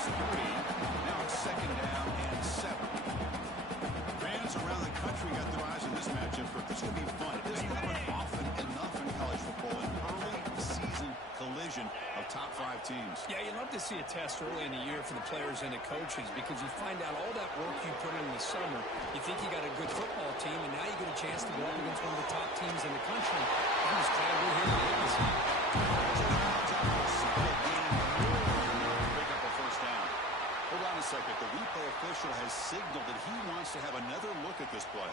first 3. Now it's 2nd down and 7. Fans around the country got their eyes on this matchup, but this will be fun. It doesn't happen often enough in college football, an early season collision of top 5 teams. Yeah, you love to see a test early in the year for the players and the coaches because you find out all that work you put in the summer. You think you got a good football team, and now you get a chance to go up against one of the top teams in the country. I'm just glad we're here to witness it. Pick up a first down. Hold on a second. The replay official has signaled that he wants to have another look at this play.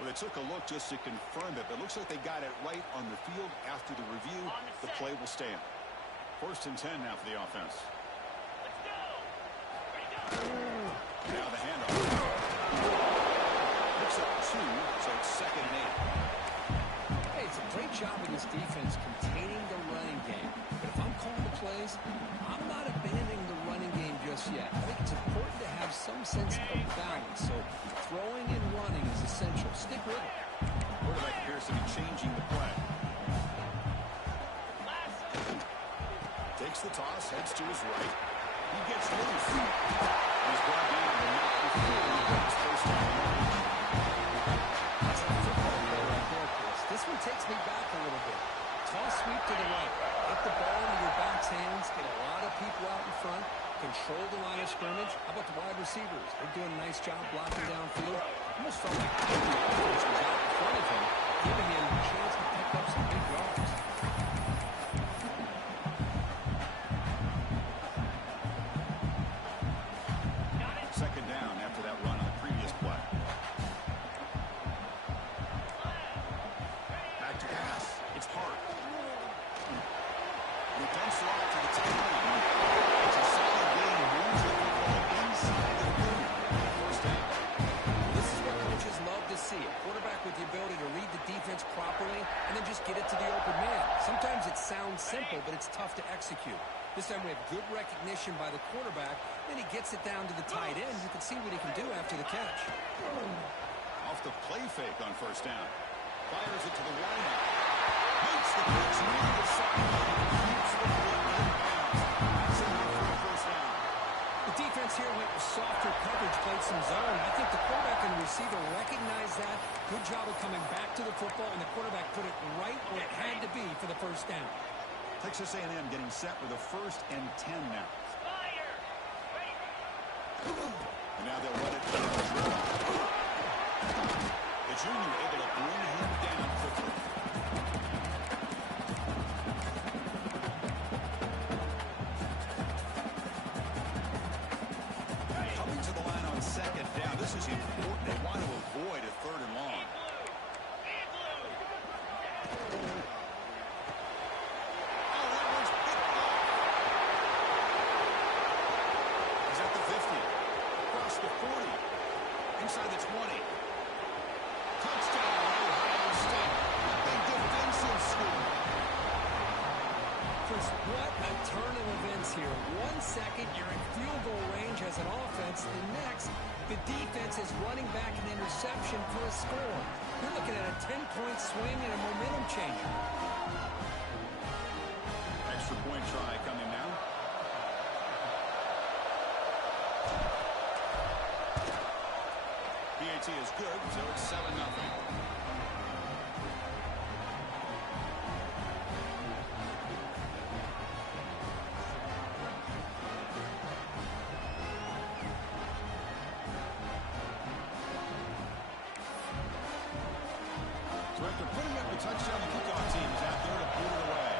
Well, they took a look just to confirm it, but it looks like they got it right on the field. After the review, the play will stand. 1st and 10 now for the offense. Let's go. Ready to go. Now the handoff. Picks up 2, so it's 2nd and 8. Hey, it's a great job of this defense containing the running game. But if I'm calling the plays, I'm not abandoning the running game just yet. I think it's important to have some sense of balance. So throwing and running is essential. Stick with it. Quarterback appears to be changing the play. Takes the toss, heads to his right. He gets loose. He's brought down and not before he gets first down. That's a football play right there, Chris. This one takes me back a little bit. Toss sweep to the right. Get the ball into your back's hands. Get a lot of people out in front. Control the line of scrimmage. How about the wide receivers? They're doing a nice job blocking downfield. Almost felt like the offense was out in front of him, giving him a chance to pick up some big yards. Second down after that run on the previous play. Back to pass. It's Hart. He dumps it off to the tight end. It's a solid game. Moves the football inside the 30. First down. This is what coaches love to see. A quarterback with the ability to read the defense properly and then just get it to the open man. Sometimes it sounds simple, but it's tough to execute. This time we have good recognition by the quarterback. Then he gets it down to the tight end. You can see what he can do after the catch. Off the play fake on first down. Fires it to the wideout. Makes the catch near the sideline. Keeps the ball in bounds. That's enough for a first down. The defense here went with softer coverage, played some zone. I think the quarterback and the receiver recognized that. Good job of coming back to the football, and the quarterback put it right where it had to be for the first down. Texas A&M getting set with a 1st and 10 now. Fire. Ready. And now they'll let it go. The junior able to bring him down quickly. Coming to the line on 2nd down. This is important. They want to avoid a 3rd and long. Inside the 20. Touchdown, Ohio State. Big defensive score. Chris, what a turn of events here. 1 second, you're in field goal range as an offense. The next, the defense is running back an interception for a score. You're looking at a 10-point swing and a momentum changer. Extra point try coming now. PAT is good, so it's 7-0. So after putting up the touchdown, the kickoff team is out there to boot it away.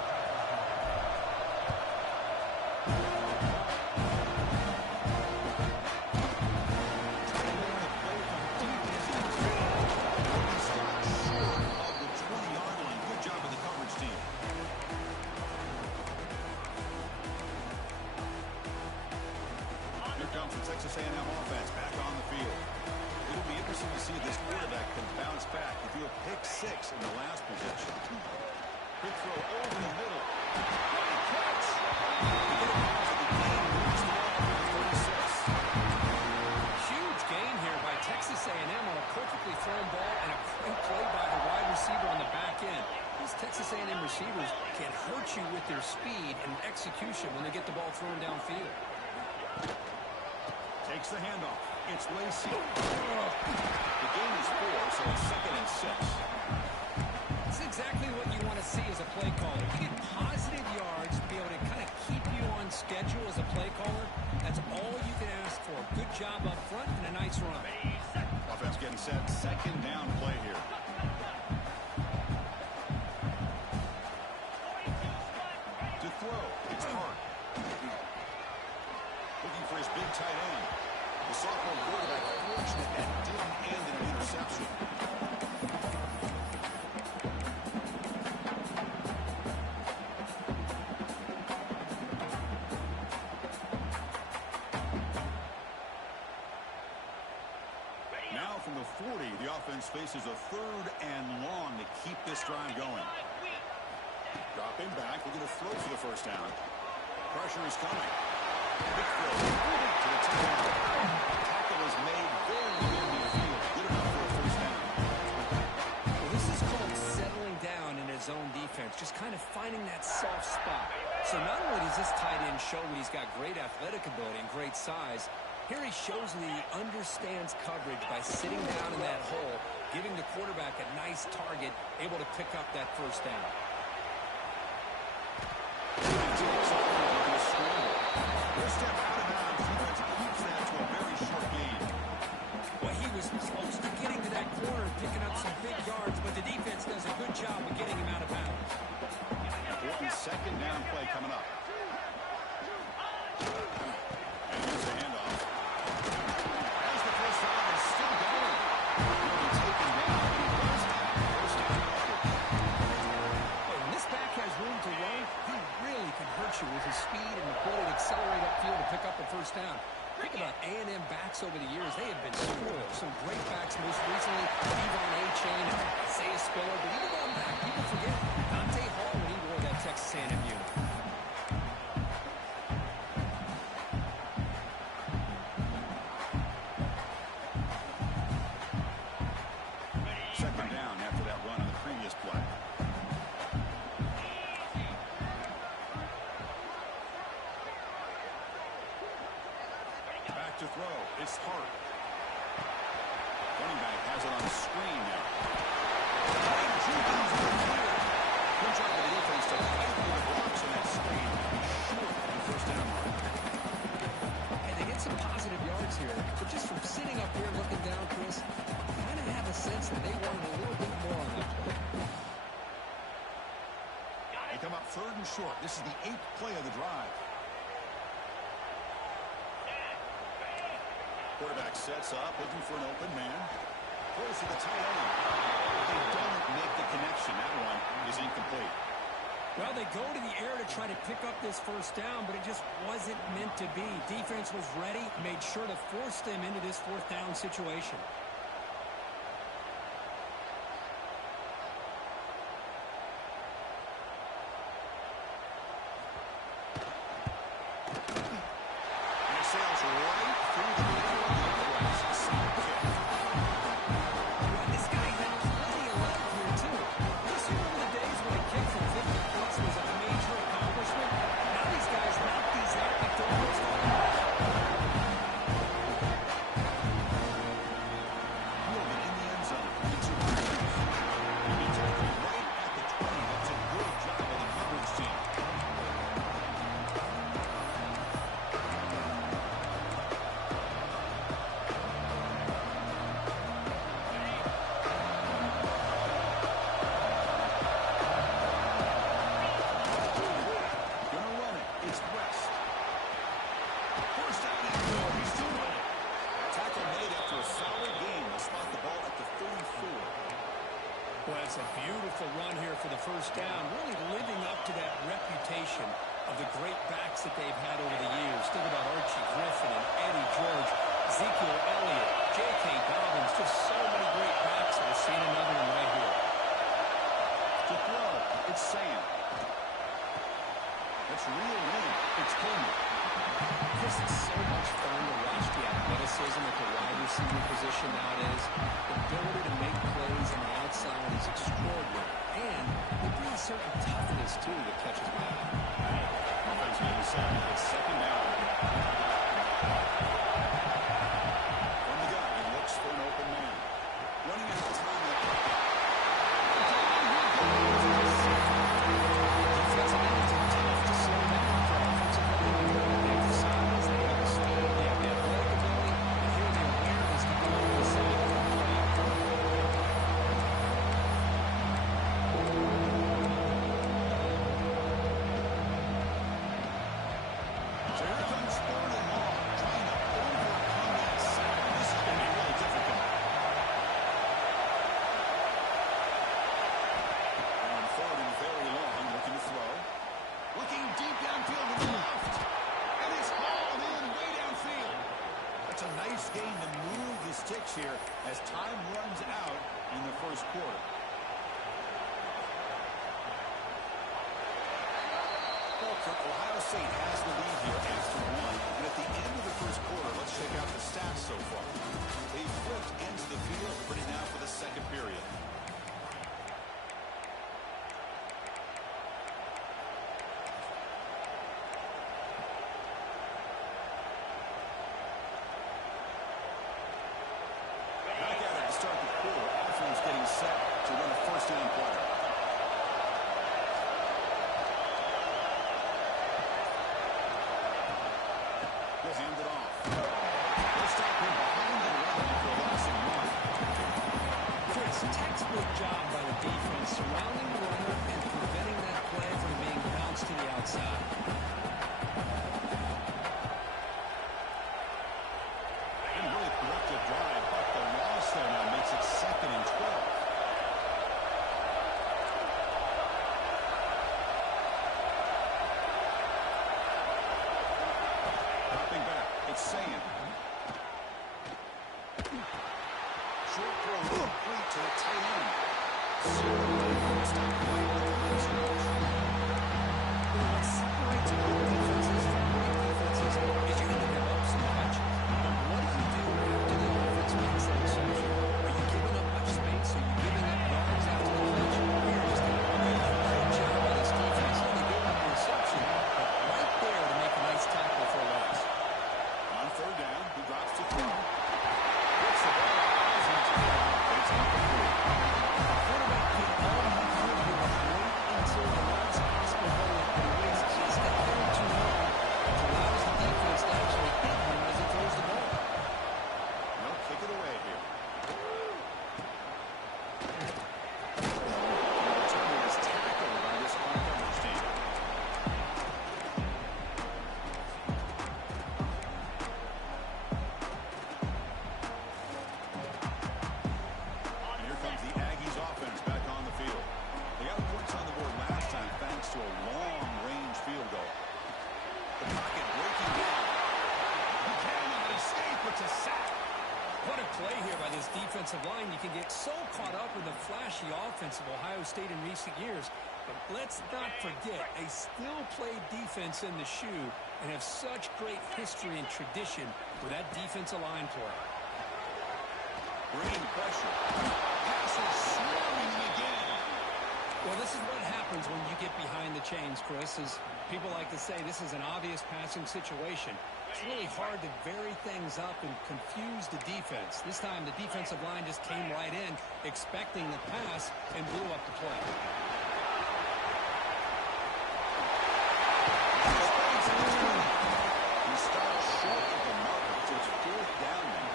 Texas A&M offense back on the field. It'll be interesting to see if this quarterback can bounce back. He threw a pick 6 in the last possession. Quick throw over the middle. Great catch. The game moves the ball to the 36. Huge gain here by Texas A&M on a perfectly thrown ball and a great play speed and execution when they get the ball thrown downfield. Takes the handoff. It's Lacy. The game is 4, so it's 2nd and 6. It's exactly what you want to see as a play caller. You get positive yards to be able to kind of keep you on schedule as a play caller. That's all you can ask for. Good job up front and a nice run. Offense getting set. 2nd down play here. To throw. It's Hart. Looking for his big tight end. The sophomore quarterback fortunate that didn't end in an interception. Now from the 40, the offense faces a 3rd and long to keep this drive going. Dropping back, looking to throw for the first down. Pressure is coming. Big throw to the tight end. Tackle is made very near the field. Good enough for a first down. Well, this is called settling down in his own defense, just kind of finding that soft spot. So not only does this tight end show that he's got great athletic ability and great size, here he shows that he understands coverage by sitting down in that hole, giving the quarterback a nice target, able to pick up that first down. First step out of bounds. Defense keeps that to a very short gain. Well, he was close to getting to that corner, picking up some big yards, but the defense does a good job of getting him out of bounds. Important 2nd down play coming up. And here's the handoff. As the first round is still going. He'll be taken down. First down. Well, when this back has room to run, he really can hurt you with his speed and ability to accelerate upfield to pick up a first down. Think about A&M backs over the years. They have been spoiled. Some great backs most recently, Devon A-Chain, Isaiah Spiller. But even going back, people forget Dante Hall when he wore that Texas A&M uniform. Second down after that run on the previous play. Back to throw. It's Hart. Running back has it on the screen now. Good job by the defense to fight through the blocks on that screen. Short of the first down mark. And they get some positive yards here, but just from sitting up here looking down, Chris, I kind of have a sense that they wanted a little bit more on that play. They come up 3rd and short. This is the 8th play of the drive. Quarterback sets up, looking for an open man. Throws to the tight end. They don't make the connection. That one is incomplete. Well, they go to the air to try to pick up this first down, but it just wasn't meant to be. Defense was ready, made sure to force them into this 4th down situation. And it sails right through the middle of the uprights. Sound kick. Well, this guy had plenty of left here, too. Just remember the days when a kick from 50 plus was a major accomplishment? Now these guys knock these out like they're almost all out. Fielded in the end zone. Gets it right. And he took it right at the 20. That's a good job of the coverage team. Gonna run it. It's West. First down and goal. He's still running. Tackle made after a solid game. They spot the ball at the 34. Well, it's a beautiful run here for the first down, really living up to that reputation of the great backs that they've had over the years. Think about Archie Griffin and Eddie George, Ezekiel Elliott, J.K. Dobbins, just so many great backs. We're seeing another one right here. To throw, it's Sam. That's real win. It's Coleman. Chris, it's so much fun to watch the athleticism at the wide receiver position nowadays. The ability to make plays on the outside is extraordinary. And they bring a certain toughness, too, that catches my eye. Offense being set. It's second down. From the gun, he looks for an open man. Running out of time. Defensive ends are tough to slow down for offensive line. They have the size, they have the speed, they have the athletic ability, and here the awareness to go over the side. So here comes third and long, trying to overcome that sack. This is going to be really difficult. On third and very long, looking to throw. Looking deep downfield to the left. And it's hauled in way downfield. That's a nice gain to move the sticks here as time runs out in the first quarter. Ohio State has the lead here after one. And at the end of the first quarter, let's check out the stats so far. They flipped into the field, ready now for the second period. Back at it to start the quarter. Offense getting set to run a first down play. We'll hand it off. They'll stop him behind the line for a loss of one. Chris, textbook job by the defense surrounding the runner and preventing that play from being bounced to the outside. And really productive drive, but the loss there now makes it second and 12. Dropping back, it's Sayan. Short throw, complete to the tight end. Stop playing with the pass rush. What separates good defenses from great defenses is you're going to give up some catches. But what do you do after the offense makes that reception? Are you giving up much space? Are you giving up yards after the catch? Here is the great job by this defense. Yeah, they gave up the reception, but right there to make a nice tackle for a loss. On third down, he drops to throw. Gets the ball. It's incomplete. The quarterback did all he could here to wait until the last possible moment and waits just a hair too long, which allows the defense to actually hit him as he throws the ball. They'll kick it away here. Return is tackled by this coverage team. And here comes the Aggies offense back on the field. They got points on the board last time thanks to a long-range field goal. The pocket breaking down. He cannot escape. It's a sack. What a play here by this defensive line. You can get so caught up with the flashy offense of Ohio State in recent years. But let's not forget, they still play defense in the shoe and have such great history and tradition with that defensive line play. Bringing pressure. Passer swarming him again. Well, this is what happens when you get behind the chains, Chris. As people like to say, this is an obvious passing situation. It's really hard to vary things up and confuse the defense. This time, the defensive line just came right in, expecting the pass, and blew up the play. He stops short of the marker, so it's fourth down now.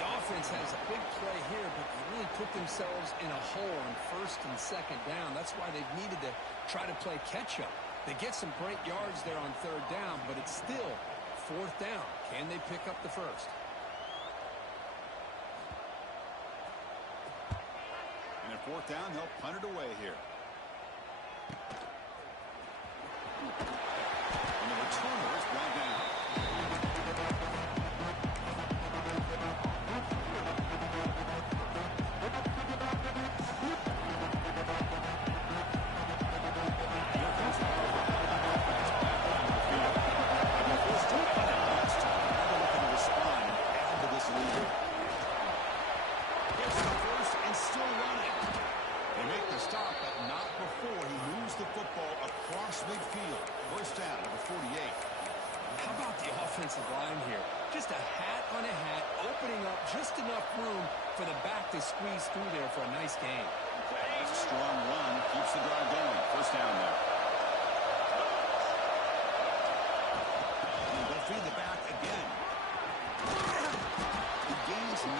The offense has a big play here, but they really put themselves in a hole on first and second down. That's why they've needed to try to play catch-up. They get some great yards there on third down, but it's still fourth down. Can they pick up the first? And at fourth down, they'll punt it away here. And the returner is brought down. Just a hat on a hat, opening up just enough room for the back to squeeze through there for a nice gain. That's a strong run. Keeps the drive going. First down there. And they'll feed the back again. He gains 9,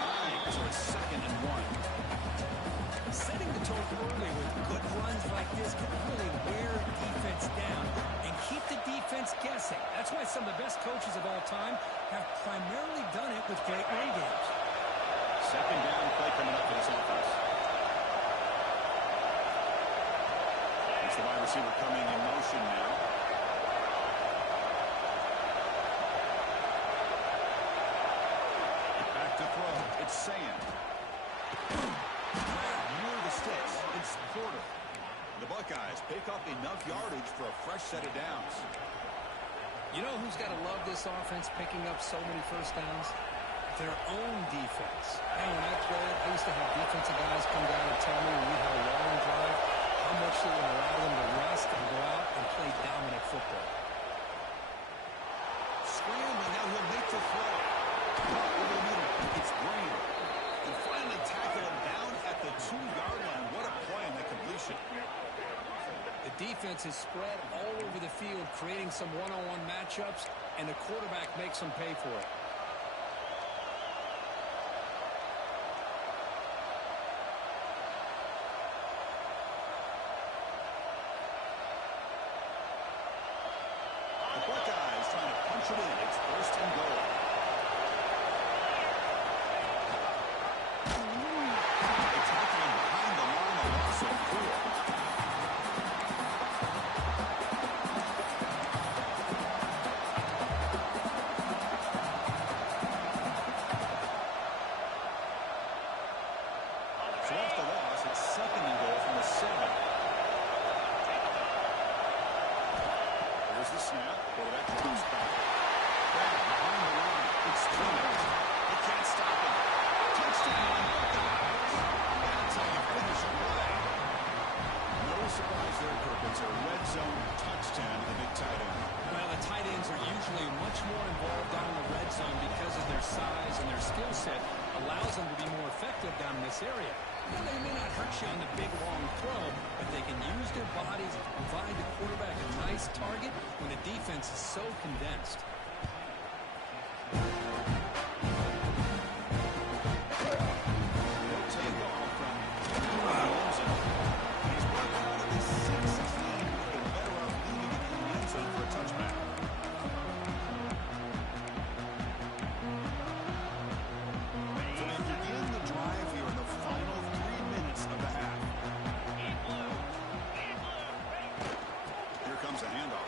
so it's 2nd and 1. Setting the tone early with good runs like this can really wear defense down and keep the defense guessing. That's why some of the best coaches of all time have primarily done it with great run games. 2nd down play coming up for this offense. It's the wide receiver coming in motion now. Back to throw. It's Sand. Near the sticks. It's Porter. The Buckeyes pick up enough yardage for a fresh set of downs. You know who's got to love this offense picking up so many first downs? Their own defense. And when I played, I used to have defensive guys come down and tell me when we had a long drive how much it would allow them to rest and go out and play dominant football. Scrambling, now he'll make the throw. Over the middle, it's Green. And finally tackle him down at the 2-yard line. What a play on that completion. The defense is spread all over the field, creating some one-on-one matchups, and the quarterback makes them pay for it. The Buckeyes trying to punch it in. It's 1st and goal. They tackle him behind the line, a loss of 4. So after the loss, it's 2nd and goal from the 7. Here's the snap. Quarterback drops back. Back behind the line. It's Clemens. They can't stop him. Touchdown, Buckeyes. That's how you finish a play. No surprise there, Perkins. A red zone touchdown to the big tight end. Well, the tight ends are usually much more involved down in the red zone because of their size and their skill set allows them to be more effective down in this area. Well, they may not hurt you on the big, long throw, but they can use their bodies to provide the quarterback a nice target when the defense is so condensed. They'll take off from Williams. He's brought out of the 16 with the better of leading in the end zone for a touchback. So they begin the drive here in the final 3 minutes of the half. Here comes a handoff.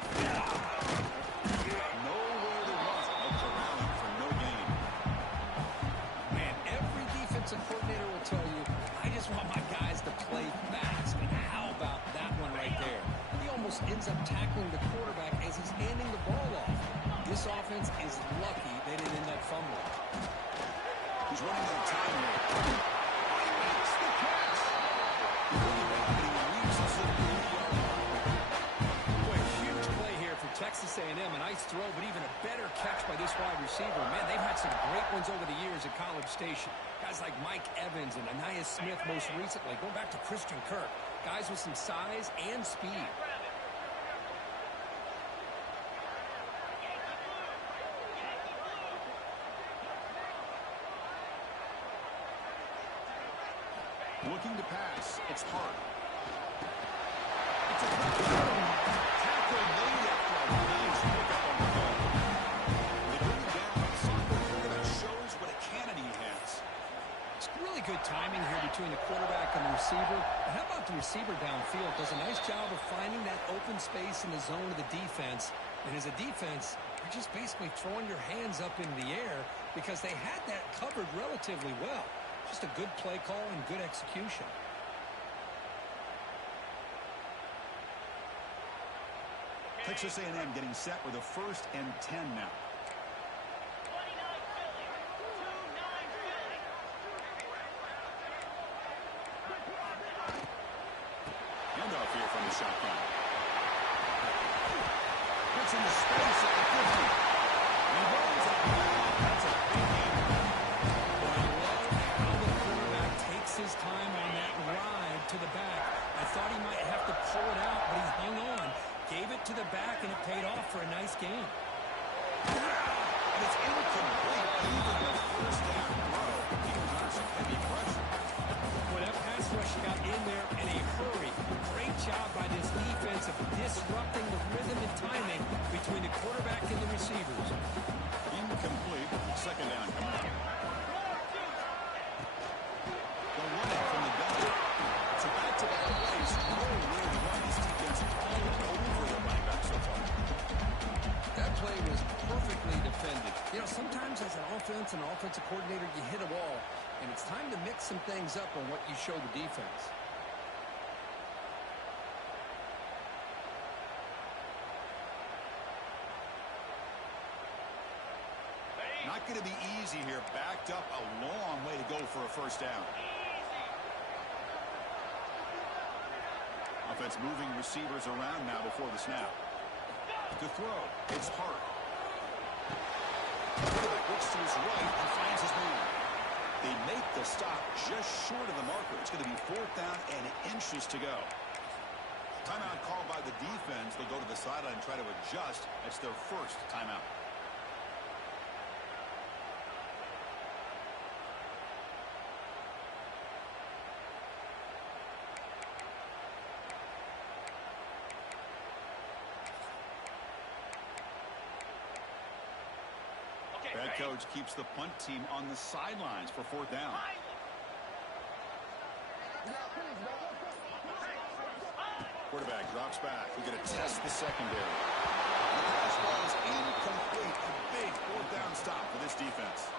Nowhere to run. No corralling for no gain. Man, every defensive coordinator will tell you, I just want my guys to play fast. And how about that one right there? He almost ends up tackling the quarterback as he's handing the ball off. This offense is lucky they didn't end up fumbling. He's running out of time here. He makes the catch. He reaches the 3-yard line. Boy, huge play here for Texas A&M. A nice throw, but even a better catch by this wide receiver. Man, they've had some great ones over the years at College Station. Guys like Mike Evans and Anaya Smith most recently. Going back to Christian Kirk. Guys with some size and speed. Looking to pass. It's Hart. It's a tackle made after a nice pickup on the ball. They bring him down. Soccer player that shows what a cannon he has. It's really good timing here between the quarterback and the receiver. And how about the receiver downfield? Does a nice job of finding that open space in the zone of the defense. And as a defense, you're just basically throwing your hands up into the air because they had that covered relatively well. Just a good play call and good execution. Texas A&M getting set with a 1st and 10 now. 29 Philly. 2-9 Philly. Handoff here from the shotgun. Gets into space at the 50. He runs up. That's a defense and offensive coordinator, you hit a wall. And it's time to mix some things up on what you show the defense. Not going to be easy here. Backed up a long way to go for a first down. Offense moving receivers around now before the snap. To throw, it's Hart. Looks to his right and finds his man. They make the stop just short of the marker. It's going to be 4th down and inches to go. Timeout called by the defense. They'll go to the sideline and try to adjust. That's their first timeout. Head coach keeps the punt team on the sidelines for 4th down. Quarterback drops back. We're going to test the secondary. The pass ball is incomplete. A big 4th down stop for this defense.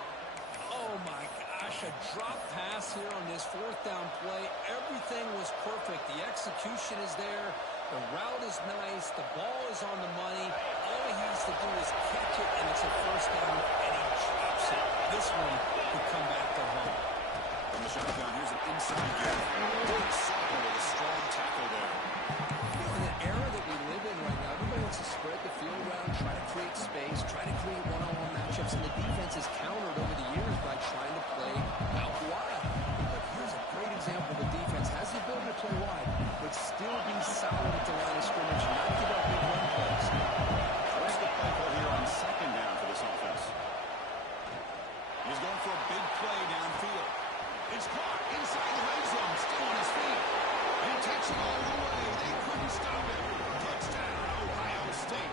Oh, my gosh, a drop pass here on this 4th down play. Everything was perfect. The execution is there. The route is nice. The ball is on the money. All he has to do is catch it, and it's a first down, and he drops it. This one could come back to home. From the shotgun, here's an inside game. Good Sutton with a strong tackle there. In the era that we live in right now, everybody wants to spread the field around, try to create space, try to create one-on-one matchups, and the defense has countered over the years by trying to play out wide. But here's a great example. The defense has the ability to play wide, but still be solid at the line of scrimmage, not give up big run plays. Where's the play call here on 2nd down for this offense? He's going for a big play downfield. It's caught inside the red zone, still on his feet. And he takes it all the way. They couldn't stop it. Touchdown, Ohio State.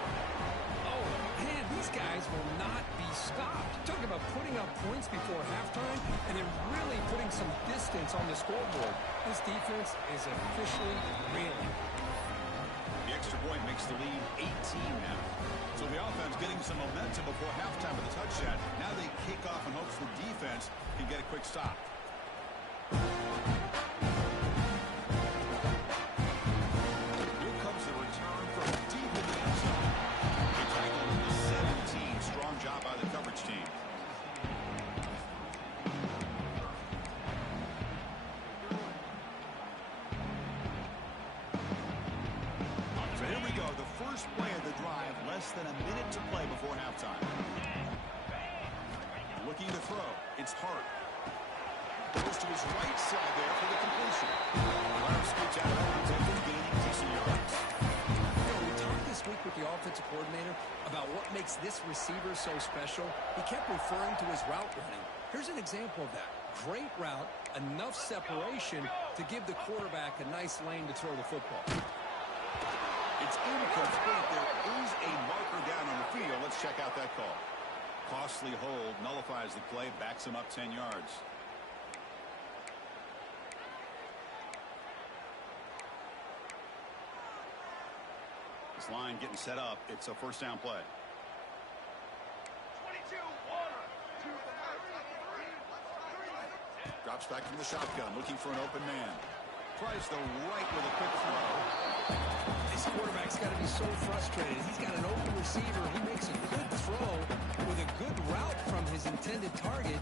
Oh, man, these guys will not be stopped. Talk about putting up points before halftime and then really putting some distance on the scoreboard. This defense is officially reeling. The extra point makes the lead 18 now. So the offense getting some momentum before halftime with a touchdown. Now they kick off in hopes the defense can get a quick stop. Here comes the return from deep in the end zone. They tackle in the 17. Strong job by the coverage team. So here we go. The first play of the drive. Less than a minute to play before halftime. Looking to throw. It's Hart. Goes to his right side there for the completion. Runner scoots out of bounds after gaining decent yards. We talked this week with the offensive coordinator about what makes this receiver so special. He kept referring to his route running. Here's an example of that. Great route, enough separation to give the quarterback a nice lane to throw the football. It's incomplete. There is a marker down on the field. Let's check out that call. Costly hold nullifies the play, backs him up 10 yards. This line getting set up. It's a first down play. 22, Drops back from the shotgun, looking for an open man. Tries the right with a quick throw. This quarterback's got to be so frustrated. He's got an open receiver. He makes a good throw with a good route from his intended target.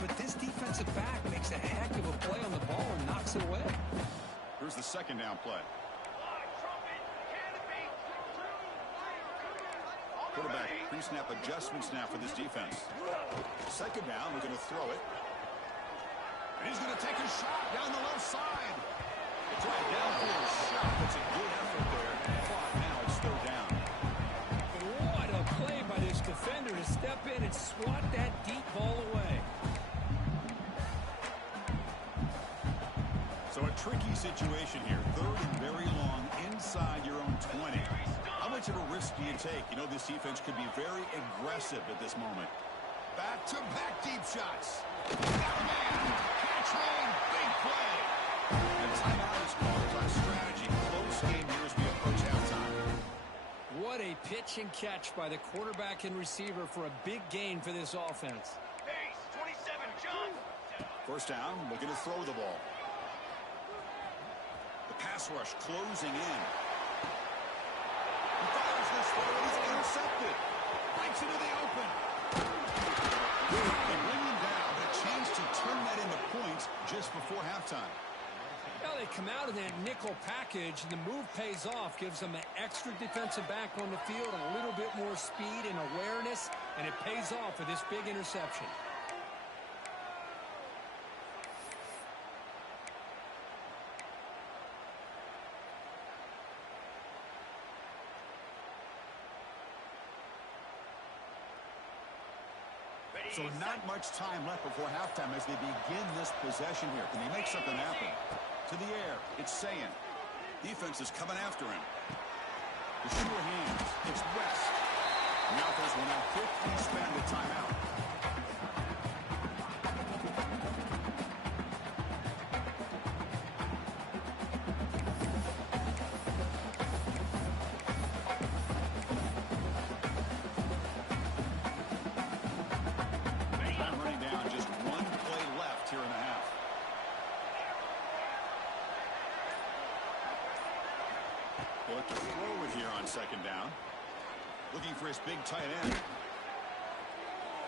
But this defensive back makes a heck of a play on the ball and knocks it away. Here's the second down play. Quarterback pre-snap adjustments now for this defense. Second down, we're going to throw it. And he's going to take a shot down the left side. It's right down for a shot. That's a good effort there. Clock now, it's third down. What a play by this defender to step in and swat that deep ball away. So a tricky situation here. Third and very long inside your own 20. How much of a risk do you take? You know, this defense could be very aggressive at this moment. Back-to-back deep shots. Got a man. Catch made. Big play. And timeout is called by strategy. Close game here as we approach halftime. What a pitch and catch by the quarterback and receiver for a big gain for this offense. Peace. First down, looking to throw the ball. The pass rush closing in. He fires this throw, and he's intercepted. Breaks into the open. They bring him down, but a chance to turn that into points just before halftime. Now they come out of that nickel package, and the move pays off, gives them an extra defensive back on the field, a little bit more speed and awareness, and it pays off with this big interception. So not much time left before halftime as they begin this possession here. Can they make something happen? To the air, it's Sayin. Defense is coming after him. The sure hands, it's West. Malthus will now quickly spend the timeout. To throw it here on second down. Looking for his big tight end.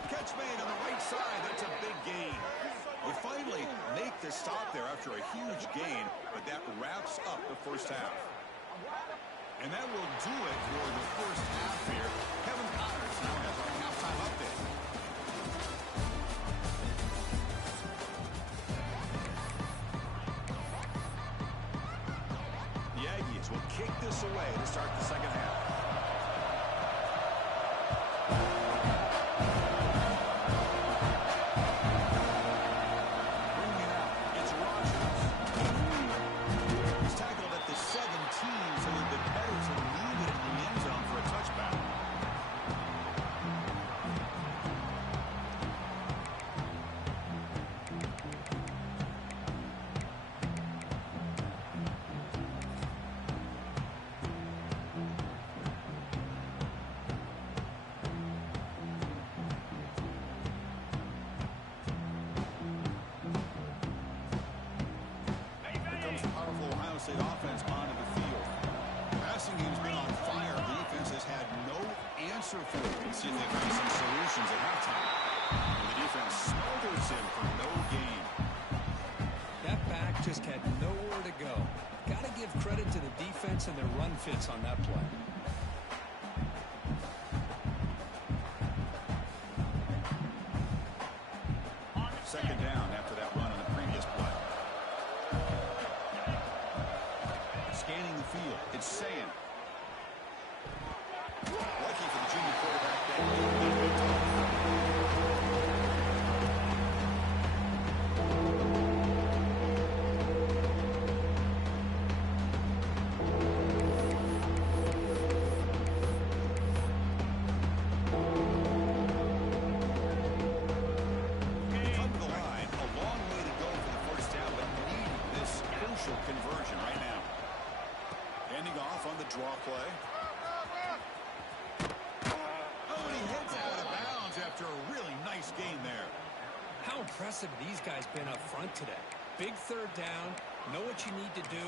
Catch made on the right side. That's a big gain. They finally make the stop there after a huge gain, but that wraps up the first half. And that will do it for the first half here. Kevin Connors now has our halftime update. Will kick this away to start the second half. Bringing it out, it's Rodgers. He's tackled at the 17, so it'd been better to leave it in the end zone for a touchback. State offense onto the field. Passing game's been on fire. The defense has had no answer for it. Let's see if they find some solutions at halftime. And the defense smothers him for no gain. That back just had nowhere to go. Got to give credit to the defense and their run fits on that play. Second down after that run on the previous play. Scanning the field, it's Sayin. Lucky for the junior quarterback that come to the line, a long way to go for the first down, but need this crucial conversion right now. Handing off on the draw play. Oh, and he hits out of bounds after a really nice gain there. How impressive these guys been up front today. Big third down, know what you need to do,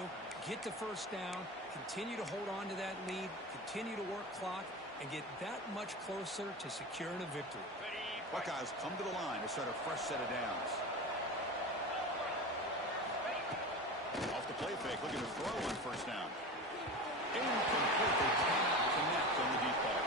get the first down, continue to hold on to that lead, continue to work clock, and get that much closer to securing a victory. Buckeyes come to the line to start a fresh set of downs. Off the play fake, looking to throw on first down. Incomplete. They cannot connect on the deep ball.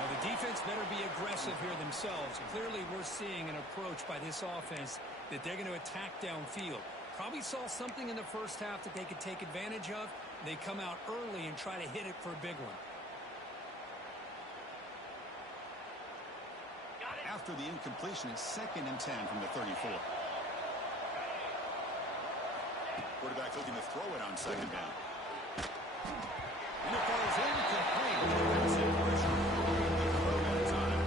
Well, the defense better be aggressive here themselves. Clearly, we're seeing an approach by this offense that they're going to attack downfield. Probably saw something in the first half that they could take advantage of. They come out early and try to hit it for a big one. After the incompletion, it's 2nd and 10 from the 34. Quarterback looking to throw it on second down. And it falls incomplete. Defensive pressure. The throwman's on it.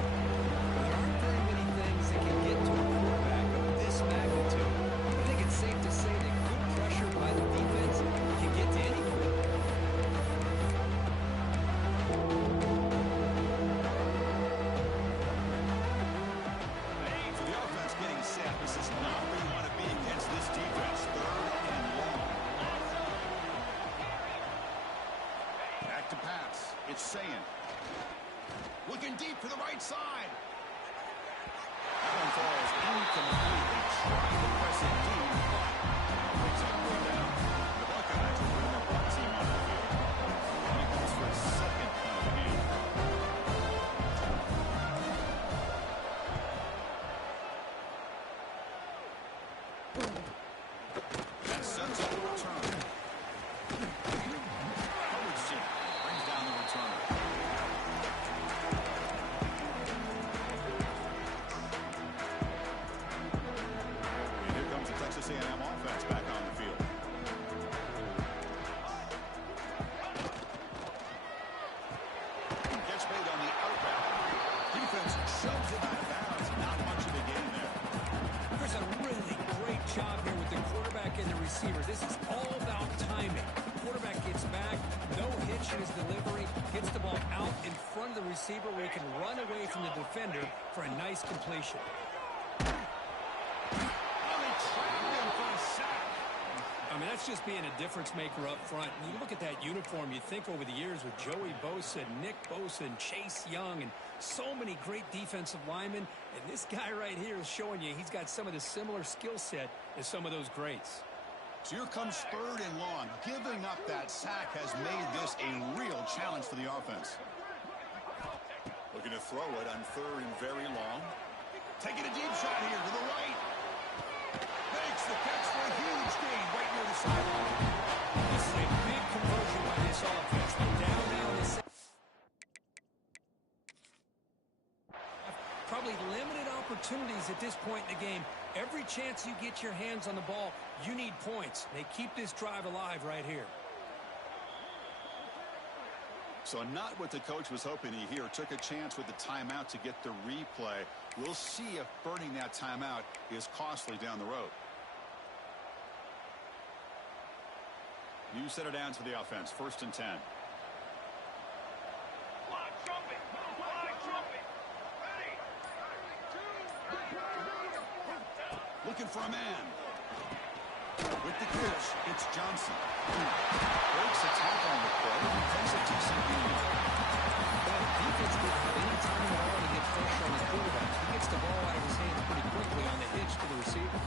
There aren't very many things that can get to a quarterback of this magnitude. I think it's safe to say that good pressure by the defense can get to any quarterback. So the offense getting set. This is not where you want to be That sets up the return. Coverage seat brings down the returner. And here comes the Texas A&M offense back on the field. Gets made on the outbound. Defense shoves it out of bounds. Not much of a gain there. There's a really great job here with the quarterback and the receiver. This is all about timing. Quarterback gets back, no hitch in his delivery, gets the ball out in front of the receiver where he can run away from the defender for a nice completion. I mean, that's just being a difference maker up front. And you look at that uniform, you think over the years with Joey Bosa, Nick Bosa, and Chase Young, and so many great defensive linemen. And this guy right here is showing you he's got some of the similar skill set as some of those greats. So here comes 3rd and long. Giving up that sack has made this a real challenge for the offense. Looking to throw it on 3rd and very long. Taking a deep shot here to the right. Makes the catch for a huge gain right near the sideline. This is a big conversion by this offense. They're down now in the second. Probably limited opportunities at this point in the game. Every chance you get your hands on the ball, you need points. They keep this drive alive right here. So not what the coach was hoping to hear. Took a chance with the timeout to get the replay. We'll see if burning that timeout is costly down the road. New set of downs for the offense. 1st and 10. Fly trumpet. Fly trumpet. Ready. Looking for a man. With the catch, it's Johnson. Breaks a tackle on the play. Takes a decent gain. But defense didn't have any time at all to get pressure on the quarterback. He gets the ball out of his hands pretty quickly on the hitch to the receiver.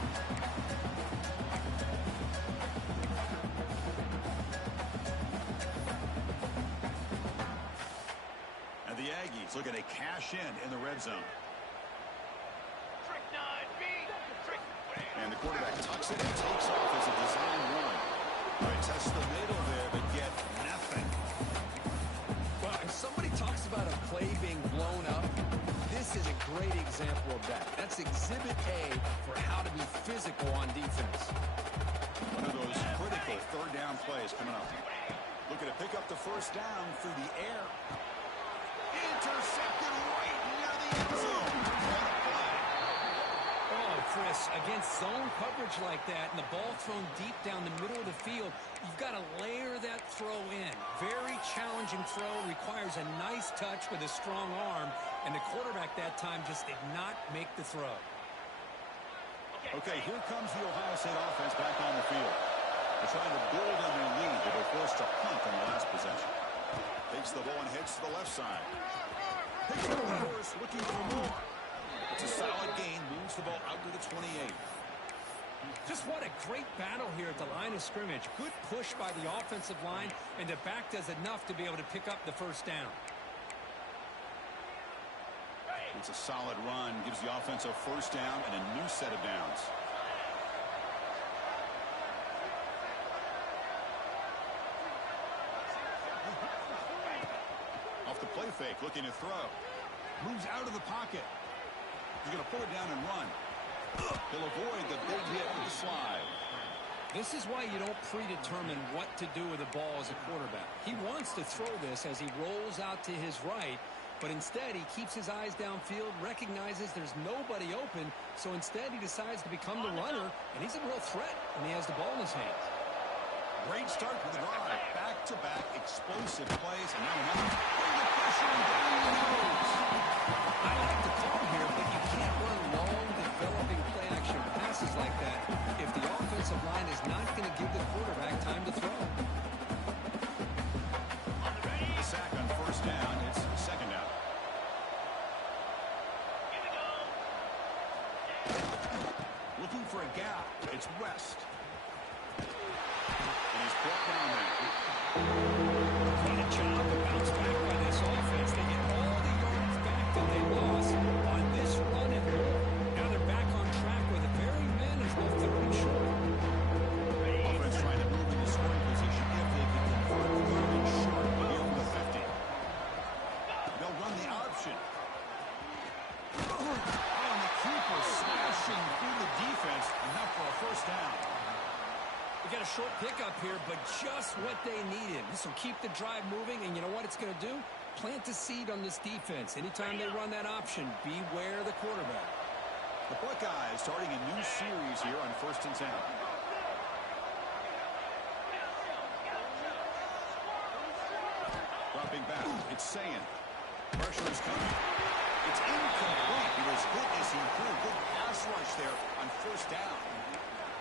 And the Aggies looking to cash in the red zone. Trick 9B. Trick. And the quarterback tucks it and takes off as a design run. Right, test the middle there, but get nothing. Well, if somebody talks about a play being blown up, this is a great example of that. That's exhibit A for how to be physical on defense. One of those critical 3rd down plays coming up. Looking to pick up the 1st down through the air. Intercepted right near the end zone. What a play. Oh, Chris, against zone coverage like that and the ball thrown deep down the middle of the field, you've got to layer that throw in. Very challenging throw, requires a nice touch with a strong arm, and the quarterback that time just did not make the throw. Okay, here comes the Ohio State offense back on the field. They're trying to build on their lead. They were forced to punt on the last possession. Takes the ball and heads to the left side. Picks up the first, looking for more. It's a solid gain, moves the ball out to the 28. Just what a great battle here at the line of scrimmage. Good push by the offensive line, and the back does enough to be able to pick up the 1st down. It's a solid run, gives the offense a 1st down and a new set of downs. Off the play fake, looking to throw. Moves out of the pocket. He's going to pull it down and run. He'll avoid the big hit with the slide. This is why you don't predetermine what to do with the ball as a quarterback. He wants to throw this as he rolls out to his right, but instead he keeps his eyes downfield, recognizes there's nobody open, so instead he decides to become the runner, and he's a real threat when he has the ball in his hands. Great start for the drive. Back-to-back explosive plays, and now another. Bring the pressure and down the nose. I like the call here, but you can't run long, developing play-action passes like that if the offensive line is not going to give the quarterback time to throw. The sack on 1st down. It's 2nd down. Looking for a gap. It's West. And he's brought down there. What a job to bounce back by this offense. They get all the yards back that they lost on this run and more. Now they're back on track with a very manageable 3rd and short. short pickup here, but just what they needed. This will keep the drive moving, and you know what it's going to do? Plant a seed on this defense. Anytime they run that option, beware the quarterback. The Buckeyes starting a new series here on 1st and 10. Dropping back, it's Sayin. Pressure is coming. It's incomplete. He was hit as he threw. Good pass rush there on 1st down.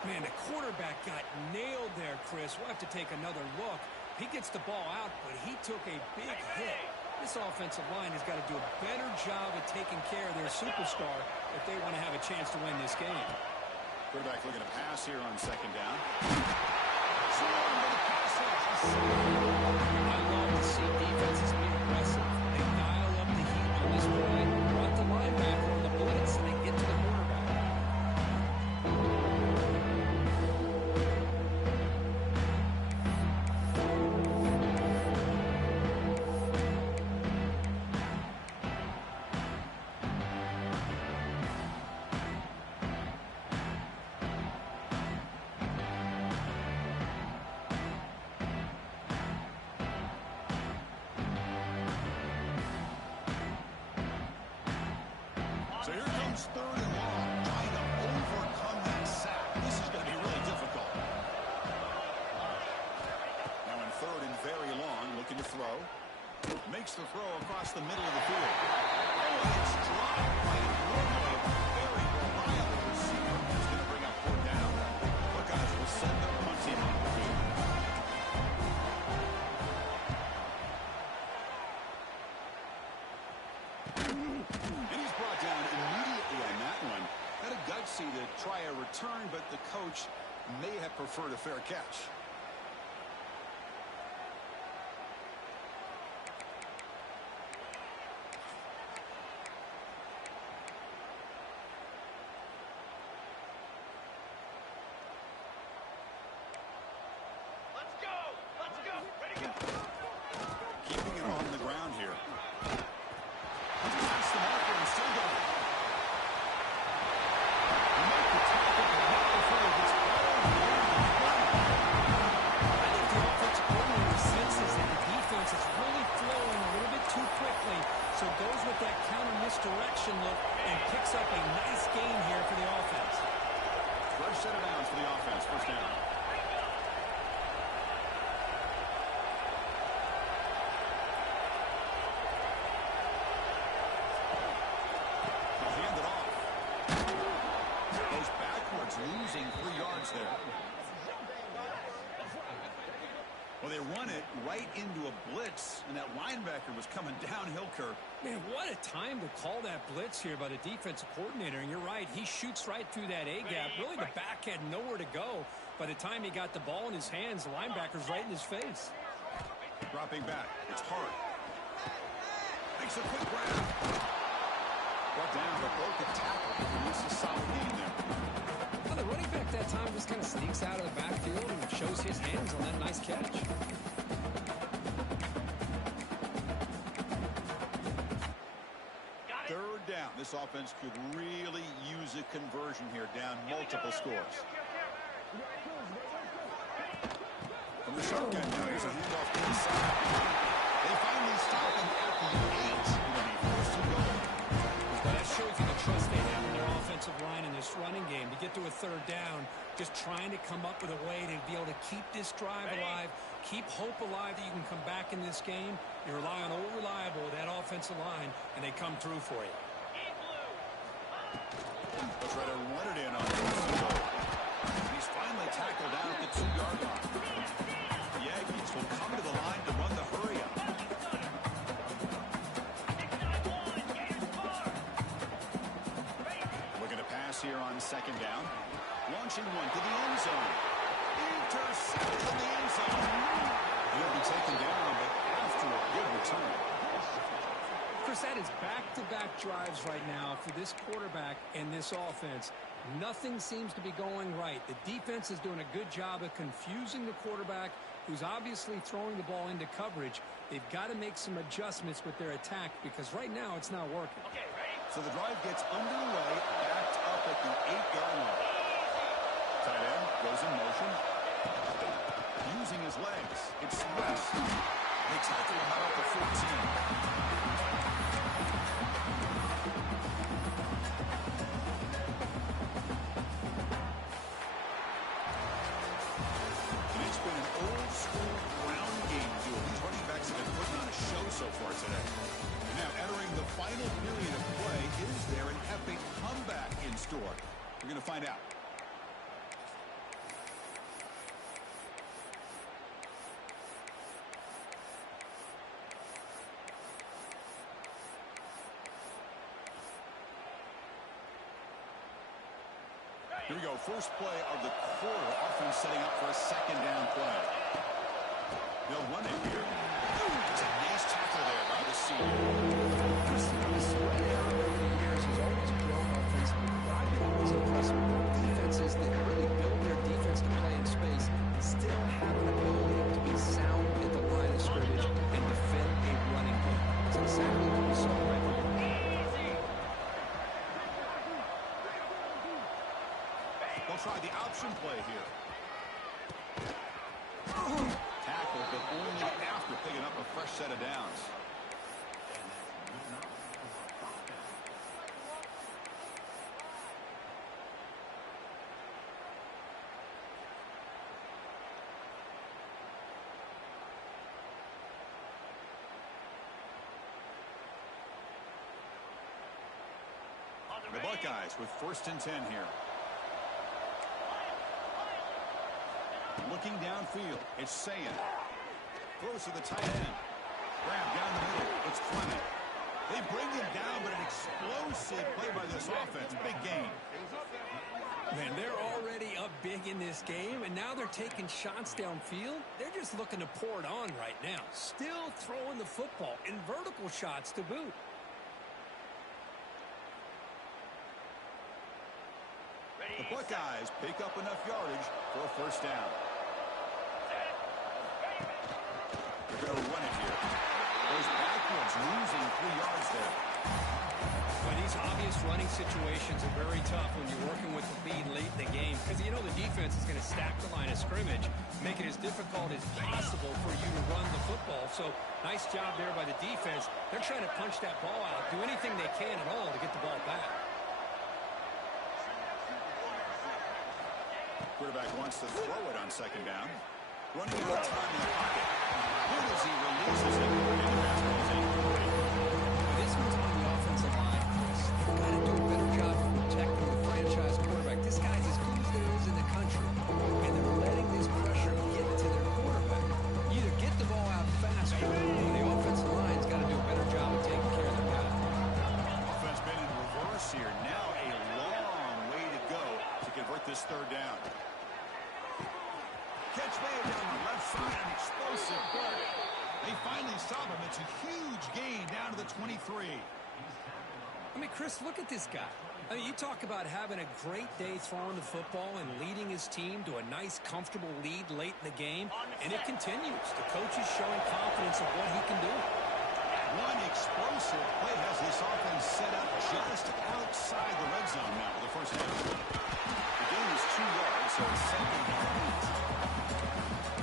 Man, the quarterback got nailed there, Chris. We'll have to take another look. He gets the ball out, but he took a big hit. This offensive line has got to do a better job of taking care of their superstar if they want to have a chance to win this game. Quarterback looking to pass here on 2nd down. Surrounded by the pass rush. I love to see defenses be aggressive. They dial up the heat on this play, brought the linebacker on the blitz, and they get to the quarterback. So here comes 3rd and long, trying to overcome that sack. This is going to be really difficult. Now in 3rd and very long, looking to throw. Makes the throw across the middle of the field. Oh, and it's dropped by a very reliable receiver. That's going to bring up 4th down. Buckeyes will send the punt team on the field. And he's brought down immediately on that one. Had a gutsy to try a return, but the coach may have preferred a fair catch. Let's go! Let's go! Ready to go! Keeping it on the ground here. That's the marker and still going. Make the tackle, but not before it gets all the way to the ground. I think the offensive coordinator senses that the defense is really flowing a little bit too quickly, so goes with that counter misdirection look and picks up a nice gain here for the offense. Fresh set of downs for the offense. 1st down. They'll hand it off. Goes backwards, losing 3 yards there. Well, they run it right into a blitz, and that linebacker was coming downhill, Kirk. Man, what a time to call that blitz here by the defensive coordinator. And you're right, he shoots right through that A-gap. Really, the back had nowhere to go. By the time he got the ball in his hands, the linebacker's right in his face. Dropping back. It's Hart. Makes a quick grab. Brought down, but broke the tackle. It's a solid game there. Well, the running back that time just kind of sneaks out of the backfield and shows his hands on that nice catch. 3rd down. This offense could really use a conversion here, down multiple scores. From the shotgun now, here's a handoff to the side. They finally stop him at the 8. It'll be 1st and goal. That shows you the trust they have in their offensive line in this running game. To get to a 3rd down, just trying to come up with a way to be able to keep this drive alive, keep hope alive that you can come back in this game. You rely on Old Reliable, that offensive line, and they come through for you. They'll try to run it in on 1st and goal. He's finally tackled down at the 2-yard line. The Yankees will come to the line to run the hurry up. Looking to pass here on 2nd down. Launching one to the end zone. Intercepted in the end zone. He'll be taken down, but after a good return. Chris, that is back-to-back drives right now for this quarterback and this offense. Nothing seems to be going right. The defense is doing a good job of confusing the quarterback, who's obviously throwing the ball into coverage. They've got to make some adjustments with their attack because right now it's not working. Okay, ready? So the drive gets underway, backed up at the 8-yard line. Tight end goes in motion. score? We're going to find out. Here we go. First play of the quarter. Offense setting up for a second down play. They'll run it here. It's a nice tackle there by the senior. This way over the years has always grown offensively. But I've been always impressed with defenses that really build their defense to play in space and still have an ability to be sound at the line of scrimmage and defend a running game. That's exactly what we saw right now. They'll try the option play here. Tackle, but only after picking up a fresh set of downs. The Buckeyes with 1st and 10 here. Looking downfield, it's Sayan. Throws to the tight end. Grab down the middle, it's Clement. They bring him down, but an explosive play by this offense. Big game. Man, they're already up big in this game, and now they're taking shots downfield. They're just looking to pour it on right now. Still throwing the football, and vertical shots to boot. The Buckeyes pick up enough yardage for a first down. They're going to run it here. Goes backwards, losing 3 yards there. Well, these obvious running situations are very tough when you're working with the lead late in the game because you know the defense is going to stack the line of scrimmage, make it as difficult as possible for you to run the football. So nice job there by the defense. They're trying to punch that ball out, do anything they can at all to get the ball back. Quarterback wants to throw it on second down. Running out of time in the pocket. Good as he releases it. And the pass goes incomplete. This one's on the offensive line, Chris. They've got to do a better job of protecting the franchise quarterback. This guy's as good as there is in the country. And they're letting this pressure get to their quarterback. Either get the ball out faster, or the offensive line's got to do a better job of taking care of their guy. Offense been in reverse here. Now a long way to go to convert this third down. Catch made down the left side, an explosive play. They finally stop him. It's a huge gain down to the 23. I mean, Chris, look at this guy. I mean, you talk about having a great day throwing the football and leading his team to a nice, comfortable lead late in the game, and it continues. The coach is showing confidence of what he can do. One explosive play has this offense set up just outside the red zone now for the first down. The game is 2 yards, so it's second down.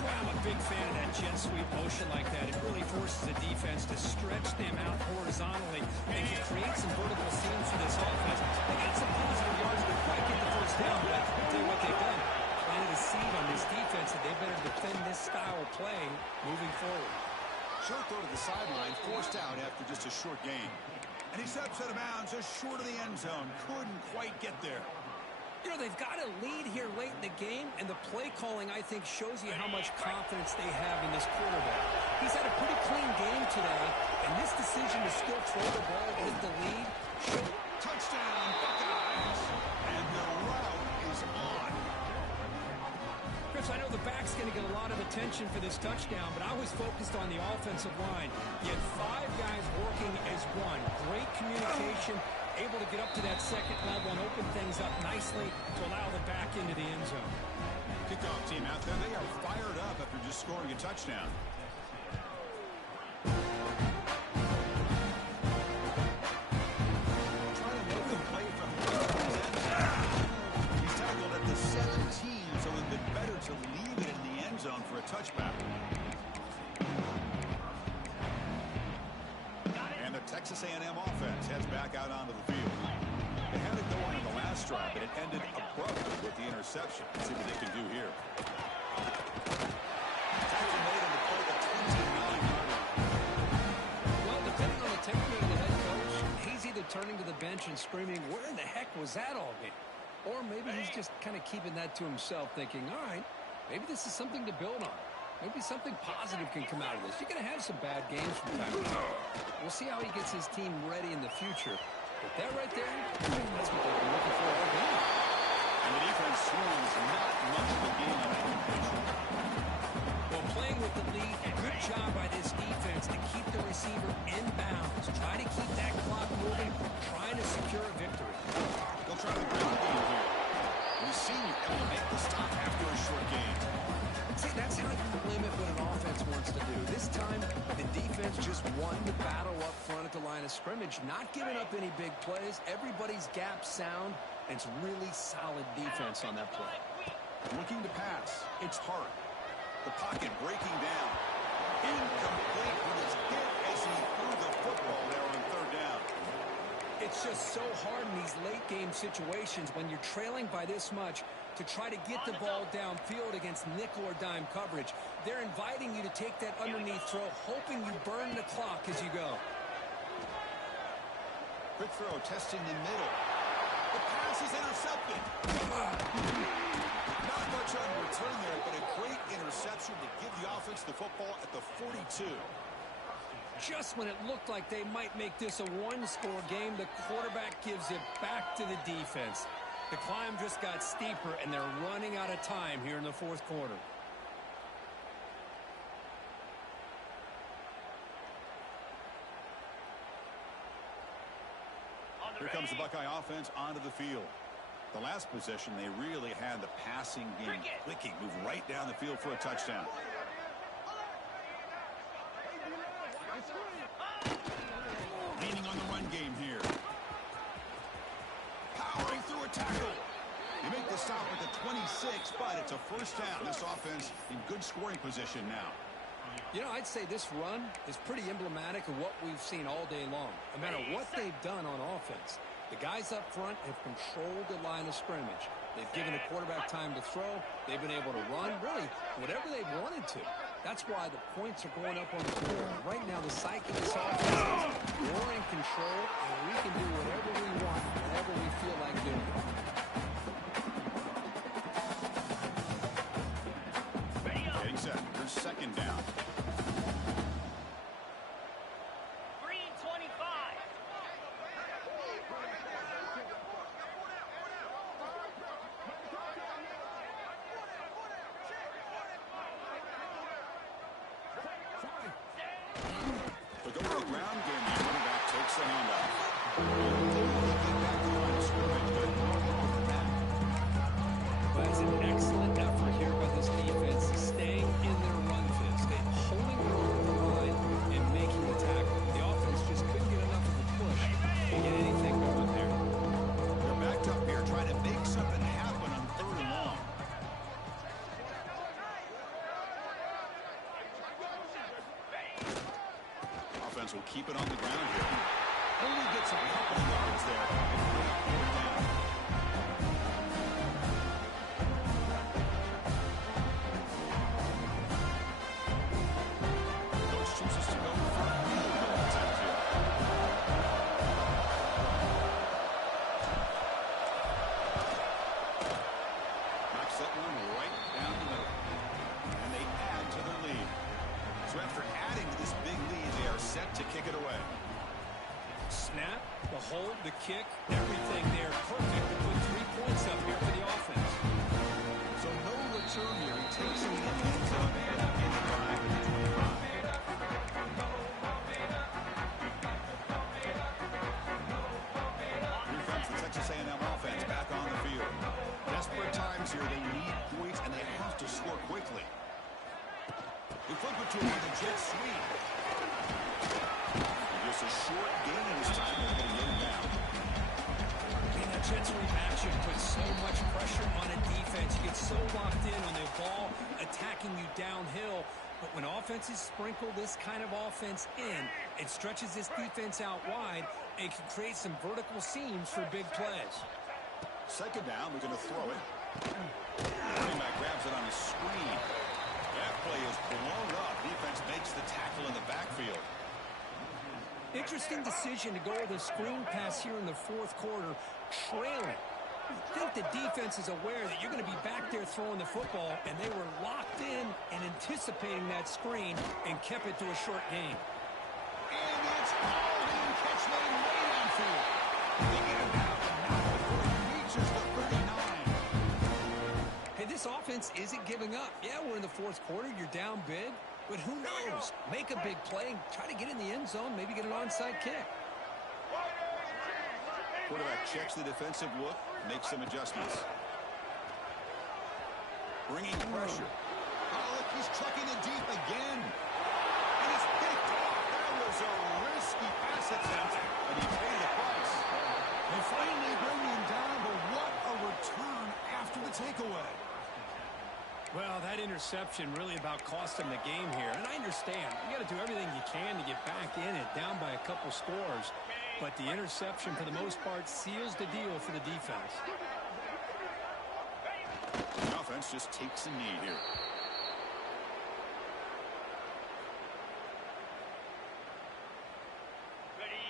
I'm a big fan of that jet sweep motion like that. It really forces the defense to stretch them out horizontally and can create some vertical seams for this offense. They got some positive yards to quite get the first down, but I'll tell you what they've done. Planted a seed on this defense that they better defend this style of playing moving forward. Short throw to the sideline, forced out after just a short gain. And he steps out of bounds just short of the end zone. Couldn't quite get there. You know, they've got a lead here late in the game, and the play calling, I think, shows you how much confidence they have in this quarterback. He's had a pretty clean game today, and this decision to still throw the ball with the lead shows. Touchdown, Buckeyes! And the route is on. Chris, I know the back's going to get a lot of attention for this touchdown, but I was focused on the offensive line. You had 5 guys working as one. Great communication. Able to get up to that second level and open things up nicely to allow the back into the end zone. Kickoff team out there, they are fired up after just scoring a touchdown. Trying to make the play from the he's tackled at the 17, so it would have been better to leave it in the end zone for a touchback. And the Texas A&M offense heads back out onto the field. They had it going on the last drive, but it ended abruptly with the interception. Let's see what they can do here. Tackle made on the play at the 29-yard line. Well, depending on the temperament of the head coach, he's either probably turning to the bench and screaming, where in the heck was that all game? Or maybe he's just kind of keeping that to himself, thinking, all right, maybe this is something to build on. Maybe something positive can come out of this. You're going to have some bad games from time to time. We'll see how he gets his team ready in the future. But that right there, that's what they've been looking for all game. And the defense swarms not much of a game on that pitch. Well, playing with the lead, good job by this defense to keep the receiver in bounds. Try to keep that clock moving, trying to secure a victory. They'll try the ground game here. We've seen you able to make the stop after a short game. See, that's how you limit what an offense wants to do. This time, the defense just won the battle up front at the line of scrimmage, not giving up any big plays. Everybody's gap sound, and it's really solid defense on that play. Looking to pass. It's Hart. The pocket breaking down. Incomplete with his hit as he threw the football there on third down. It's just so hard in these late-game situations when you're trailing by this much to try to get the ball downfield against nickel or dime coverage. They're inviting you to take that underneath throw, hoping you burn the clock as you go. Quick throw testing the middle. The pass is intercepted. Not much on return there, but a great interception to give the offense the football at the 42. Just when it looked like they might make this a one-score game, the quarterback gives it back to the defense. The climb just got steeper, and they're running out of time here in the fourth quarter. Here comes the Buckeye offense onto the field. The last possession, they really had the passing game clicking. Move right down the field for a touchdown. Leaning on the run game here. Powering through a tackle. They make the stop at the 26, but it's a first down. This offense in good scoring position now. You know, I'd say this run is pretty emblematic of what we've seen all day long. No matter what they've done on offense, the guys up front have controlled the line of scrimmage. They've given the quarterback time to throw. They've been able to run, really, whatever they've wanted to. That's why the points are going up on the board. Right now, the psyche of this offense is we're in control, and we can do whatever we want, whenever we feel like doing it. Getting set. Here's second down. 3:25. But go to the ground game, the running back takes the handoff. But it's an excellent effort here by this defense, staying in their run fist, and holding their own on the line and making the tackle. The offense just couldn't get enough of a push to get anything going there. They're backed up here trying to make something happen on third and long. Offense will keep it on the ground here. Only gets a couple of yards there. Coach chooses to go for a field goal attempt here. Knocks that one right down the middle. And they add to their lead. So after adding to this big lead, they are set to kick it away. Snap, the hold, the kick, everything there perfect to put 3 points up here for the offense. So no return here. He takes it in the end zone and in the drive at the 25. Here comes the Texas A&M offense back on the field. Desperate times here. They need points, and they have to score quickly. We flip it to him with a jet sweep. Just a short gain this time. They're going to get him down. And that jet sweep action puts so much pressure on a defense. You get so locked in on the ball attacking you downhill. But when offenses sprinkle this kind of offense in, it stretches this defense out wide and can create some vertical seams for big plays. Second down, we're going to throw it. Running back grabs it on his screen. That play is blown up. Defense makes the tackle in the backfield. Interesting. interesting decision to go with a screen pass here in the fourth quarter, trailing. I think the defense is aware that you're going to be back there throwing the football, and they were locked in and anticipating that screen and kept it to a short game. And it's hauled in, catch lane way downfield. They get him out, and now before he reaches the 39. Hey, this offense isn't giving up. Yeah, we're in the fourth quarter. You're down big. But who knows? Make a big play, try to get in the end zone, maybe get an onside kick. Quarterback checks the defensive look, makes some adjustments. Bringing pressure. Oh, look, he's chucking it deep again. And it's picked off. That was a risky pass attempt, and he paid the price. They finally bring him down, but what a return after the takeaway. Well, that interception really about cost him the game here. And I understand. You got to do everything you can to get back in it, down by a couple scores. But the interception, for the most part, seals the deal for the defense. The offense just takes a knee here.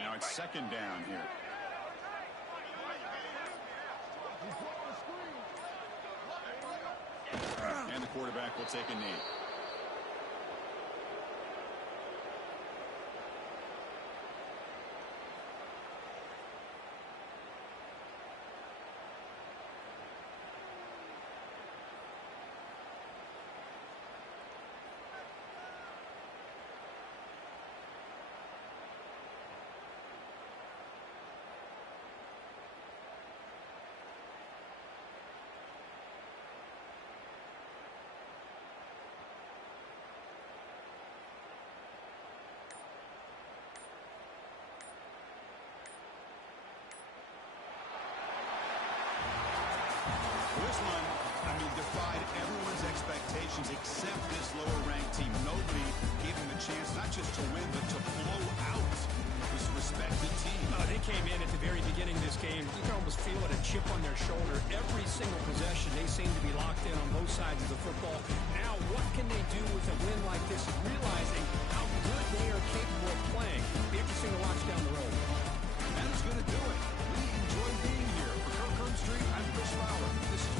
Now it's second down here. And the quarterback will take a knee. This one, defied everyone's expectations except this lower-ranked team. Nobody gave them a chance not just to win, but to blow out this respected team. They came in at the very beginning of this game. You can almost feel it, a chip on their shoulder. Every single possession, they seem to be locked in on both sides of the football. Now, what can they do with a win like this, realizing how good they are capable of playing? Be interesting to watch down the road. That is going to do it. We enjoy being here. For Kirk Herbstreit, I'm Chris Fowler. This is